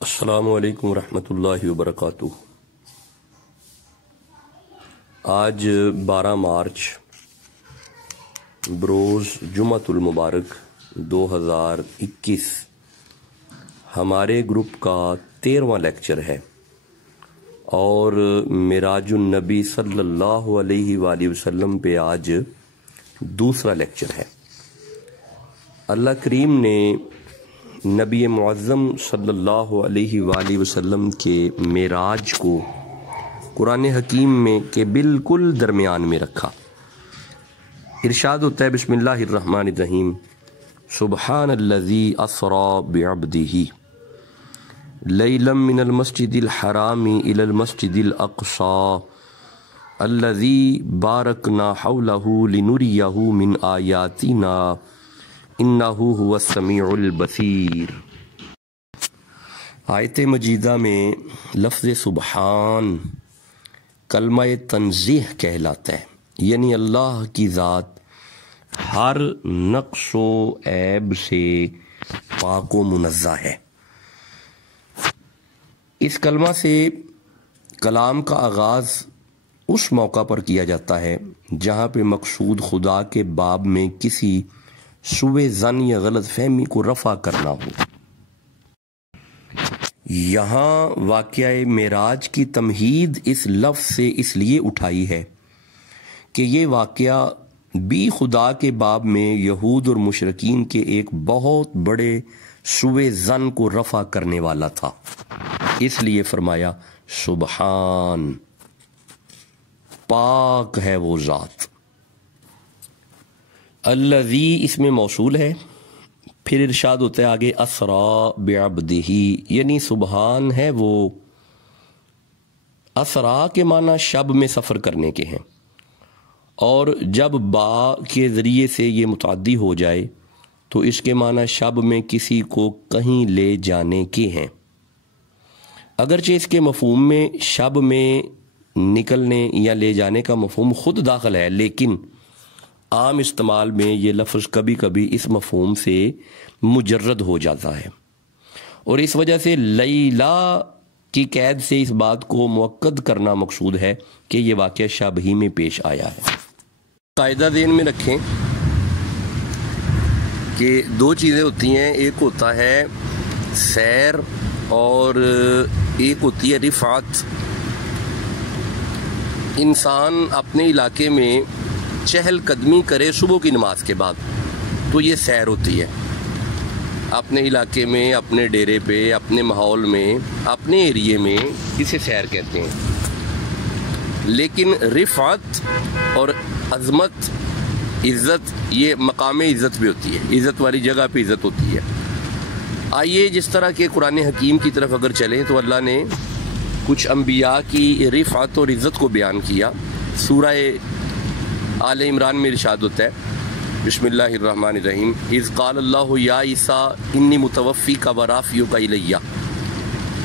السلام علیکم ورحمۃ اللہ وبرکاتہ۔ آج 12 مارچ بروز جمعۃ المبارک 2021 ہمارے گروپ کا 13واں لیکچر ہے اور معراج النبی صلی اللہ علیہ وآلہ وسلم پہ آج دوسرا لیکچر ہے۔ اللہ کریم نے نبی معظم صلی اللہ علیہ وآلہ وسلم کے معراج کو قرآن حکیم میں کے بالکل درمیان میں رکھا۔ ارشاد ہوتا ہے بسم اللہ الرحمن الرحیم، سبحان الذی اسری بعبدہ لیلا من المسجد الحرام الی المسجد الاقصی الذی بارکنا حولہ لنریہ من آیاتنا انہو هو السمیع البصیر۔ آیت مجیدہ میں لفظ سبحان کلمہ تنزیہ کہلاتا ہے، یعنی اللہ کی ذات ہر نقص و عیب سے پاک و منزہ ہے۔ اس کلمہ سے کلام کا آغاز اس موقع پر کیا جاتا ہے جہاں پہ مقصود خدا کے باب میں کسی سوء ظن یا غلط فہمی کو رفع کرنا ہو۔ یہاں واقعہ معراج کی تمہید اس لفظ سے اس لیے اٹھائی ہے کہ یہ واقعہ بھی خدا کے باب میں یہود اور مشرکین کے ایک بہت بڑے سوء ظن کو رفع کرنے والا تھا، اس لیے فرمایا سبحان، پاک ہے وہ ذات۔ الذی اس میں موصول ہے، پھر ارشاد ہوتا ہے آگے اسری بعبدہ، یعنی سبحان ہے وہ۔ اسرا کے معنی شب میں سفر کرنے کے ہیں، اور جب با کے ذریعے سے یہ متعدی ہو جائے تو اس کے معنی شب میں کسی کو کہیں لے جانے کے ہیں۔ اگرچہ اس کے مفہوم میں شب میں نکلنے یا لے جانے کا مفہوم خود داخل ہے، لیکن عام استعمال میں یہ لفظ کبھی کبھی اس مفہوم سے مجرد ہو جاتا ہے، اور اس وجہ سے لیلا کی قید سے اس بات کو مؤکد کرنا مقصود ہے کہ یہ واقعہ شب ہی میں پیش آیا ہے۔ قاعدہ ذہن میں رکھیں کہ دو چیزیں ہوتی ہیں، ایک ہوتا ہے سیر اور ایک ہوتی ہے رفعت۔ انسان اپنے علاقے میں چہل قدمی کرے صبح کی نماز کے بعد تو یہ سیر ہوتی ہے، اپنے علاقے میں، اپنے ڈیرے پہ، اپنے ماحول میں، اپنے ایریے میں اسے سیر کہتے ہیں۔ لیکن رفعت اور عظمت، عزت، یہ مقام عزت بھی ہوتی ہے، عزت والی جگہ پہ عزت ہوتی ہے۔ آئیے جس طرح کے قرآن حکیم کی طرف اگر چلیں تو اللہ نے کچھ انبیاء کی رفعت اور عزت کو بیان کیا۔ سورہ آل عمران میں ارشاد ہوتا ہے بسم اللہ الرحمن الرحیم، اذ قال اللہ یا عیسیٰ انی متوفیک ورافعک الیہ۔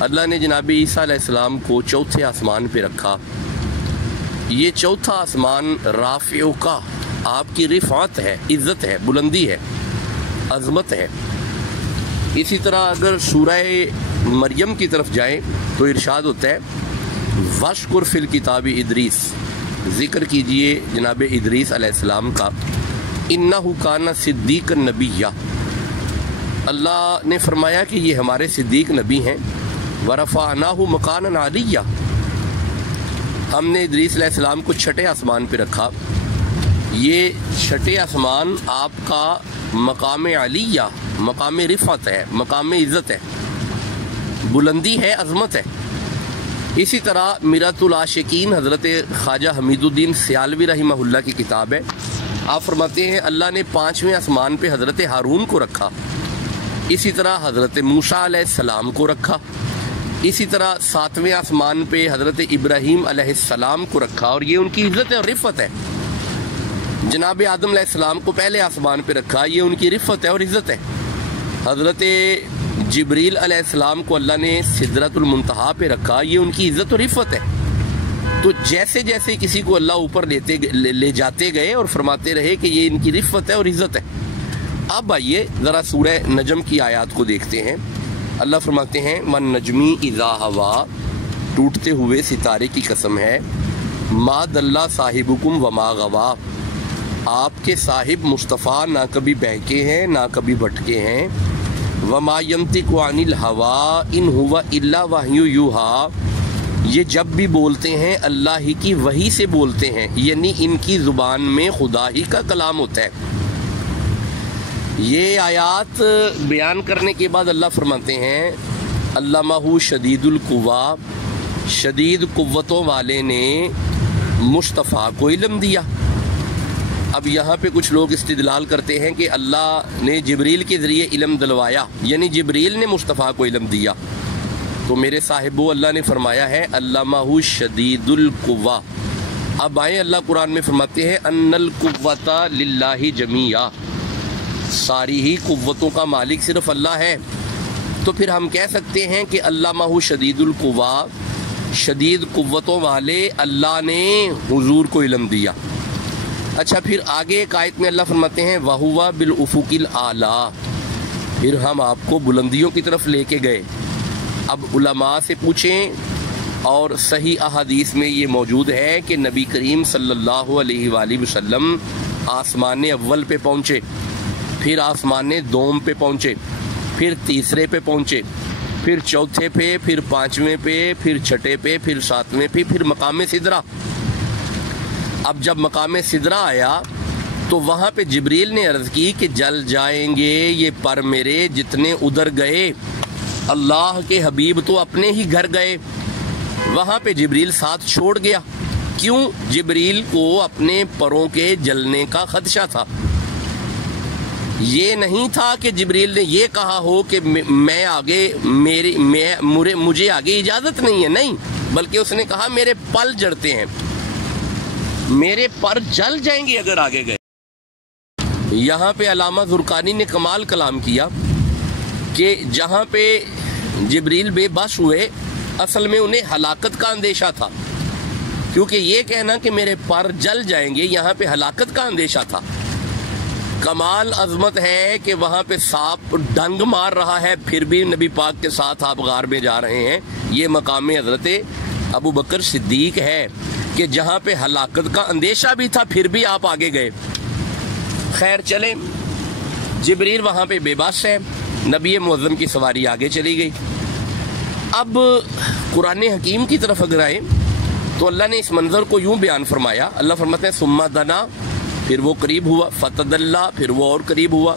اللہ نے جناب عیسیٰ علیہ السلام کو چوتھے آسمان پہ رکھا۔ یہ چوتھا آسمان رافعک، آپ کی رفعت ہے، عزت ہے، بلندی ہے، عظمت ہے۔ اسی طرح اگر سورہ مریم کی طرف جائیں تو ارشاد ہوتا ہے وَاشْکُرْ فِی الْکِتَابِ ادریس، ذکر کیجئے جناب ادریس علیہ السلام کا، انہ کان صدیق نبیہ، اللہ نے فرمایا کہ یہ ہمارے صدیق نبی ہیں۔ ورفعناہ مکانا علیہ، ہم نے ادریس علیہ السلام کو چھٹے آسمان پہ رکھا۔ یہ چھٹے آسمان آپ کا مقام علیہ، مقام رفعت ہے، مقام عزت ہے، بلندی ہے، عظمت ہے۔ اسی طرح میرات العاشقین حضرت خواجہ حمید الدین سیالوی رحمہ اللہ کی کتاب ہے، آپ فرماتے ہیں اللہ نے 5ویں آسمان پہ حضرت ہارون کو رکھا، اسی طرح حضرت موسیٰ علیہ السلام کو رکھا، اسی طرح 7ویں آسمان پہ حضرت ابراہیم علیہ السلام کو رکھا، اور یہ ان کی عزت ہے اور رفعت ہے۔ جناب آدم علیہ السلام کو پہلے آسمان پہ رکھا، یہ ان کی رفعت ہے اور عزت ہے۔ حضرت جبریل علیہ السلام کو اللہ نے سدرۃ المنتہا پہ رکھا، یہ ان کی عزت اور رفعت ہے۔ تو جیسے جیسے کسی کو اللہ اوپر لے جاتے گئے اور فرماتے رہے کہ یہ ان کی رفعت ہے اور عزت ہے۔ اب آئیے ذرا سورہ نجم کی آیات کو دیکھتے ہیں۔ اللہ فرماتے ہیں ون نجمی اذا ہوا، ٹوٹتے ہوئے ستارے کی قسم ہے، ما دلہ صاحبکم وما غوا، آپ کے صاحب مصطفیٰ نہ کبھی بہکے ہیں نہ کبھی بھٹکے ہیں، وما ینطق عن الہوی ان ہوا الا وحی یوحی، یہ جب بھی بولتے ہیں اللہ ہی کی وحی سے بولتے ہیں، یعنی ان کی زبان میں خدا ہی کا کلام ہوتا ہے۔ یہ آیات بیان کرنے کے بعد اللہ فرماتے ہیں علمہ شدید القوا، شدید قوتوں والے نے مصطفیٰ کو علم دیا۔ اب یہاں پہ کچھ لوگ استدلال کرتے ہیں کہ اللہ نے جبریل کے ذریعے علم دلوایا، یعنی جبریل نے مصطفیٰ کو علم دیا، تو میرے صاحبو اللہ نے فرمایا ہے علمہ شدید القوا۔ اب آئیں اللہ قرآن میں فرماتے ہیں ان القوۃ للہ جمیعا، ساری ہی قوتوں کا مالک صرف اللہ ہے، تو پھر ہم کہہ سکتے ہیں کہ علمہ شدید القوا، شدید قوتوں والے اللہ نے حضور کو علم دیا۔ اچھا پھر آگے ایک آیت میں اللہ فرماتے ہیں وَهُوَ بِالْأُفُقِ الْأَعْلَىٰ، پھر ہم آپ کو بلندیوں کی طرف لے کے گئے۔ اب علماء سے پوچھیں، اور صحیح احادیث میں یہ موجود ہے کہ نبی کریم صلی اللہ علیہ وآلہ وسلم آسمان اول پہ پہنچے، پھر آسمان دوم پہ پہنچے، پھر تیسرے پہ پہنچے، پھر چوتھے پہ، پھر پانچویں پہ، پھر چھٹے پہ، پھر ساتویں پہ، پھر مقام سدرہ۔ اب جب مقام سدرہ آیا تو وہاں پہ جبریل نے عرض کی کہ جل جائیں گے یہ پر میرے جتنے ادھر گئے، اللہ کے حبیب تو اپنے ہی گھر گئے، وہاں پہ جبریل ساتھ چھوڑ گیا۔ کیوں؟ جبریل کو اپنے پروں کے جلنے کا خدشہ تھا۔ یہ نہیں تھا کہ جبریل نے یہ کہا ہو کہ میں آگے مجھے آگے اجازت نہیں ہے، نہیں، بلکہ اس نے کہا میرے پل جڑتے ہیں، میرے پر جل جائیں گے اگر آگے گئے۔ یہاں پہ علامہ زرقانی نے کمال کلام کیا کہ جہاں پہ جبریل بے بس ہوئے، اصل میں انہیں ہلاکت کا اندیشہ تھا، کیونکہ یہ کہنا کہ میرے پر جل جائیں گے، یہاں پہ ہلاکت کا اندیشہ تھا۔ کمال عظمت ہے کہ وہاں پہ سانپ ڈنگ مار رہا ہے، پھر بھی نبی پاک کے ساتھ آپ غار میں جا رہے ہیں، یہ مقام حضرت ابو بکر صدیق ہے کہ جہاں پہ ہلاکت کا اندیشہ بھی تھا پھر بھی آپ آگے گئے۔ خیر چلیں، جبریل وہاں پہ بے بس ہے، نبی معظم کی سواری آگے چلی گئی۔ اب قرآن حکیم کی طرف اگر آئیں تو اللہ نے اس منظر کو یوں بیان فرمایا، اللہ فرماتے ہیں ثم دنا، پھر وہ قریب ہوا، فتدلا، پھر وہ اور قریب ہوا۔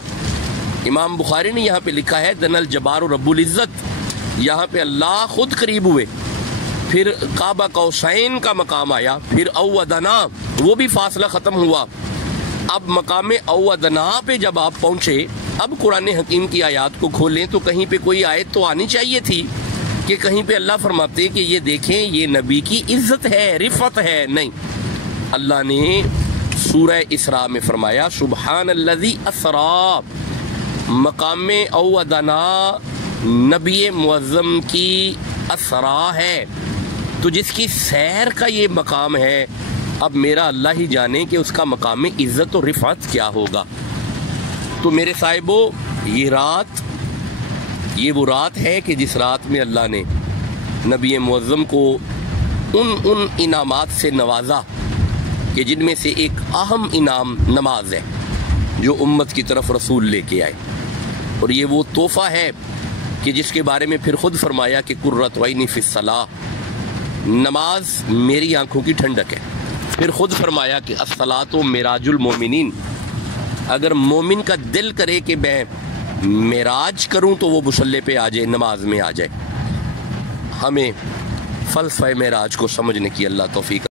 امام بخاری نے یہاں پہ لکھا ہے دن الجبار رب العزت، یہاں پہ اللہ خود قریب ہوئے، پھر کعبہ قوسین کا مقام آیا، پھر اودنا، وہ بھی فاصلہ ختم ہوا۔ اب مقام اودنا پہ جب آپ پہنچے، اب قرآن حکیم کی آیات کو کھولیں تو کہیں پہ کوئی آیت تو آنی چاہیے تھی کہ کہیں پہ اللہ فرماتے کہ یہ دیکھیں یہ نبی کی عزت ہے، رفعت ہے، نہیں۔ اللہ نے سورہ اسراء میں فرمایا سبحان الذی اسرا، مقام اودنا نبی معظم کی اسرا ہے، تو جس کی سیر کا یہ مقام ہے، اب میرا اللہ ہی جانے کہ اس کا مقام عزت و رفعت کیا ہوگا۔ تو میرے صاحبو، یہ رات، یہ وہ رات ہے کہ جس رات میں اللہ نے نبی معظم کو ان انعامات سے نوازا کہ جن میں سے ایک اہم انعام نماز ہے جو امت کی طرف رسول لے کے آئے، اور یہ وہ تحفہ ہے کہ جس کے بارے میں پھر خود فرمایا کہ قرۃ عینی فی الصلاۃ، نماز میری آنکھوں کی ٹھنڈک ہے۔ پھر خود فرمایا کہ الصلاۃ معراج المومنین، اگر مومن کا دل کرے کہ میں معراج کروں تو وہ مصلی پہ آ جائے، نماز میں آ جائے۔ ہمیں فلسفہ معراج کو سمجھنے کی اللہ توفیق